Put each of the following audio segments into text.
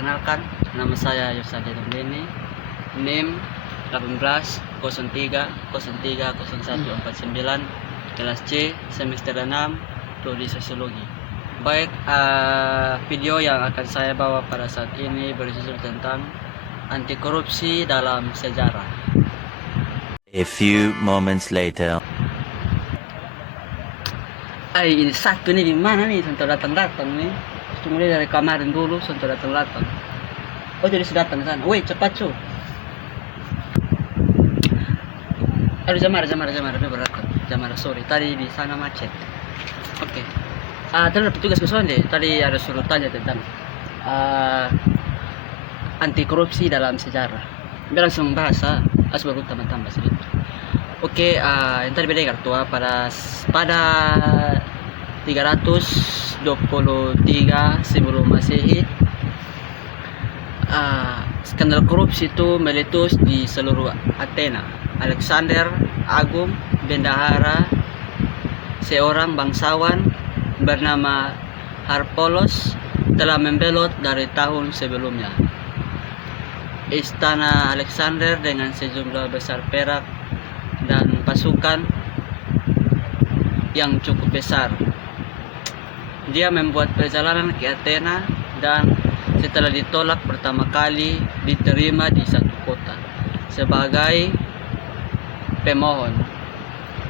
Perkenalkan, nama saya Yosade Dondeni, NIM 1803030149, kelas C, semester 6, prodi sosiologi. Baik, video yang akan saya bawa pada saat ini berjudul tentang anti korupsi dalam sejarah. A few moments later. Ini satu nih, di mana nih sampai datang nih? Cuma dari kemarin dulu sampai datang. Oh, jadi sudah datang sana. Woi, cepat cu. Aduh, jamar berat. Jamar, sorry. Tadi di sana macet. Oke. Tadi ada petugas kesulitan deh. Tadi ada suruh tanya tentang anti korupsi dalam sejarah. Biar langsung bahasa, baru tambah sedikit. Oke, yang tadi beda kartu pada 323 sebelum Masehi, skandal korupsi itu meletus di seluruh Athena. Alexander Agung, bendahara, seorang bangsawan bernama Harpolos, telah membelot dari tahun sebelumnya. Istana Alexander dengan sejumlah besar perak dan pasukan yang cukup besar. Dia membuat perjalanan ke Athena dan setelah ditolak pertama kali diterima di satu kota sebagai pemohon.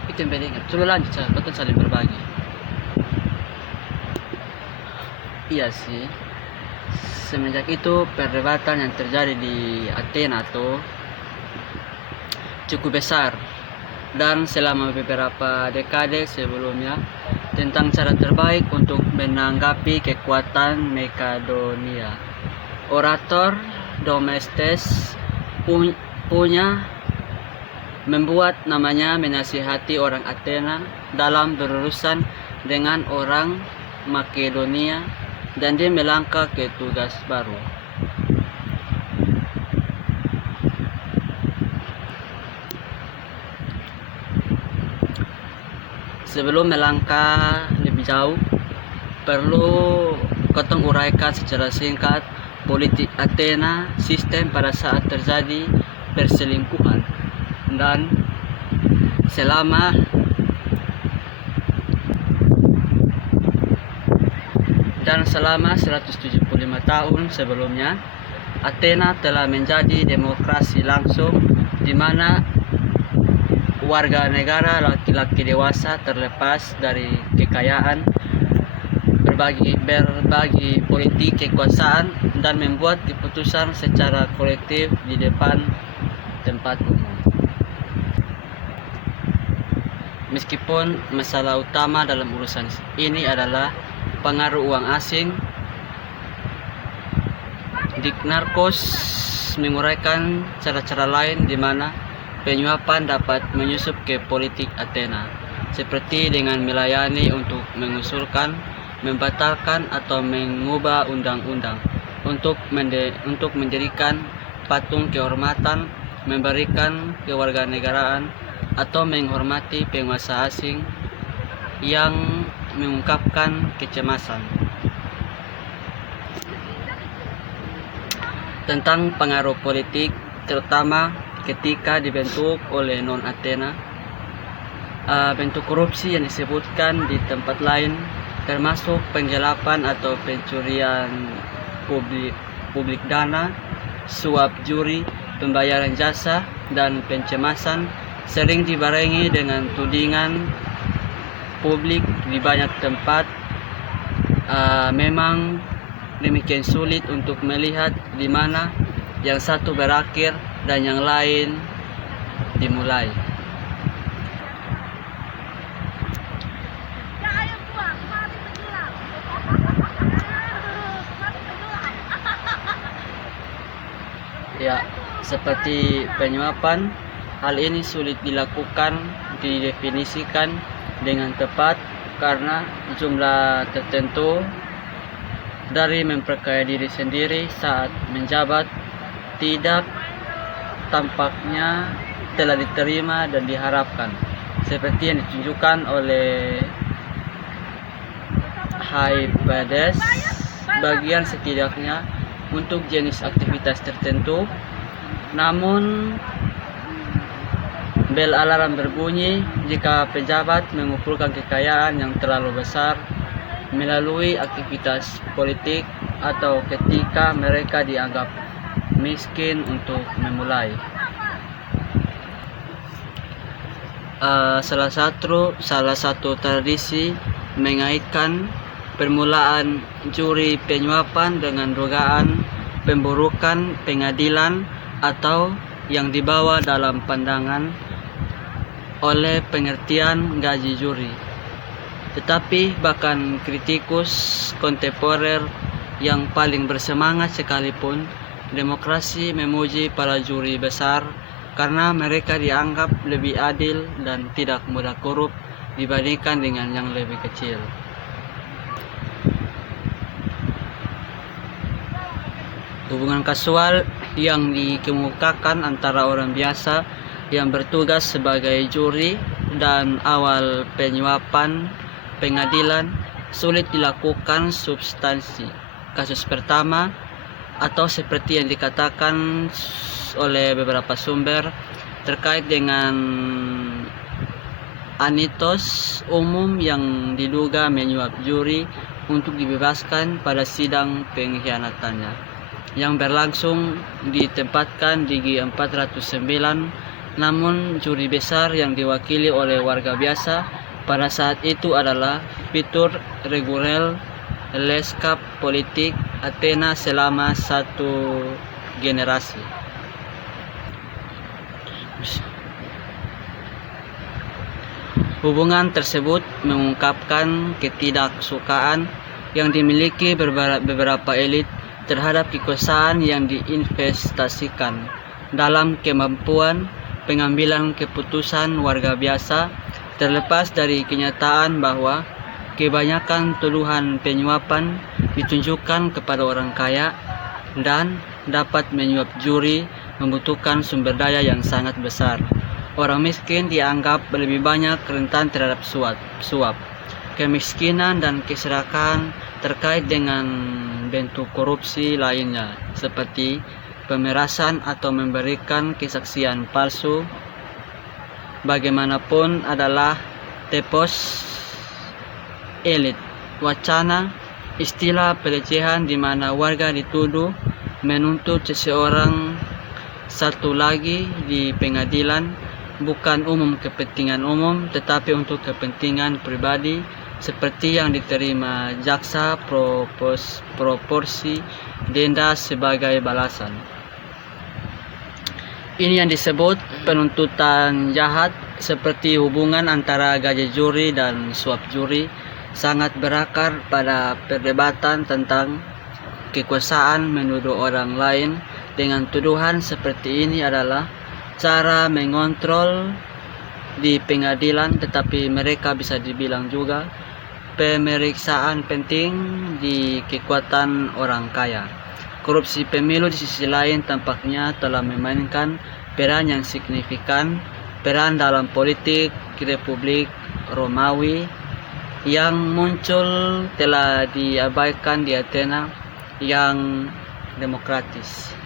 Itu yang beda. Coba lanjut, betul saling berbagi. Iya sih. Semenjak itu perdebatan yang terjadi di Athena tuh cukup besar, dan selama beberapa dekade sebelumnya tentang cara terbaik untuk menanggapi kekuatan Makedonia. Orator Domestes punya membuat namanya menasihati orang Athena dalam berurusan dengan orang Makedonia, dan dia melangkah ke tugas baru. Sebelum melangkah lebih jauh, perlu kotong uraikan secara singkat politik Athena, sistem pada saat terjadi perselingkuhan, dan selama selama 175 tahun sebelumnya, Athena telah menjadi demokrasi langsung, di mana warga negara laki-laki dewasa terlepas dari kekayaan, berbagi politik kekuasaan, dan membuat keputusan secara kolektif di depan tempat umum. Meskipun masalah utama dalam urusan ini adalah pengaruh uang asing, Dignarkos menguraikan cara-cara lain di mana penyuapan dapat menyusup ke politik Athena, seperti dengan melayani untuk mengusulkan, membatalkan, atau mengubah undang-undang, untuk mendirikan patung kehormatan, memberikan kewarganegaraan, atau menghormati penguasa asing yang mengungkapkan kecemasan tentang pengaruh politik, terutama ketika dibentuk oleh non-Athena. Bentuk korupsi yang disebutkan di tempat lain termasuk penggelapan atau pencurian publik dana, suap juri, pembayaran jasa, dan pencemasan sering dibarengi dengan tudingan publik di banyak tempat. Memang demikian sulit untuk melihat di mana yang satu berakhir dan yang lain dimulai. Ya, seperti penyuapan, hal ini sulit didefinisikan dengan tepat karena jumlah tertentu dari memperkaya diri sendiri saat menjabat tidak tampaknya telah diterima dan diharapkan, seperti yang ditunjukkan oleh Hypades. Bagian setidaknya untuk jenis aktivitas tertentu. Namun bel alarm berbunyi jika pejabat mengumpulkan kekayaan yang terlalu besar melalui aktivitas politik atau ketika mereka dianggap miskin untuk memulai. Salah satu tradisi mengaitkan permulaan juri penyuapan dengan dugaan pemburukan pengadilan atau yang dibawa dalam pandangan oleh pengertian gaji juri. Tetapi bahkan kritikus kontemporer yang paling bersemangat sekalipun demokrasi memuji para juri besar karena mereka dianggap lebih adil dan tidak mudah korup dibandingkan dengan yang lebih kecil. Hubungan kasual yang dikemukakan antara orang biasa yang bertugas sebagai juri dan awal penyuapan pengadilan sulit dilakukan substansi. Kasus pertama, atau seperti yang dikatakan oleh beberapa sumber, terkait dengan anitos umum yang diduga menyuap juri untuk dibebaskan pada sidang pengkhianatannya yang berlangsung ditempatkan di G409. Namun juri besar yang diwakili oleh warga biasa pada saat itu adalah fitur reguler leskap politik Athena selama satu generasi. Hubungan tersebut mengungkapkan ketidaksukaan yang dimiliki beberapa elit terhadap kekuasaan yang diinvestasikan dalam kemampuan pengambilan keputusan warga biasa, terlepas dari kenyataan bahwa kebanyakan tuduhan penyuapan ditunjukkan kepada orang kaya dan dapat menyuap juri membutuhkan sumber daya yang sangat besar. Orang miskin dianggap lebih banyak rentan terhadap suap. Kemiskinan dan keserakahan terkait dengan bentuk korupsi lainnya seperti pemerasan atau memberikan kesaksian palsu bagaimanapun adalah tepos elit. Wacana istilah pelecehan di mana warga dituduh menuntut seseorang satu lagi di pengadilan bukan kepentingan umum tetapi untuk kepentingan pribadi seperti yang diterima jaksa proporsi denda sebagai balasan. Ini yang disebut penuntutan jahat, seperti hubungan antara gaji juri dan suap juri sangat berakar pada perdebatan tentang kekuasaan. Menuduh orang lain dengan tuduhan seperti ini adalah cara mengontrol di pengadilan, tetapi mereka bisa dibilang juga pemeriksaan penting di kekuatan orang kaya. Korupsi pemilu di sisi lain tampaknya telah memainkan peran yang signifikan, peran dalam politik Republik Romawi yang muncul telah diabaikan di Athena yang demokratis.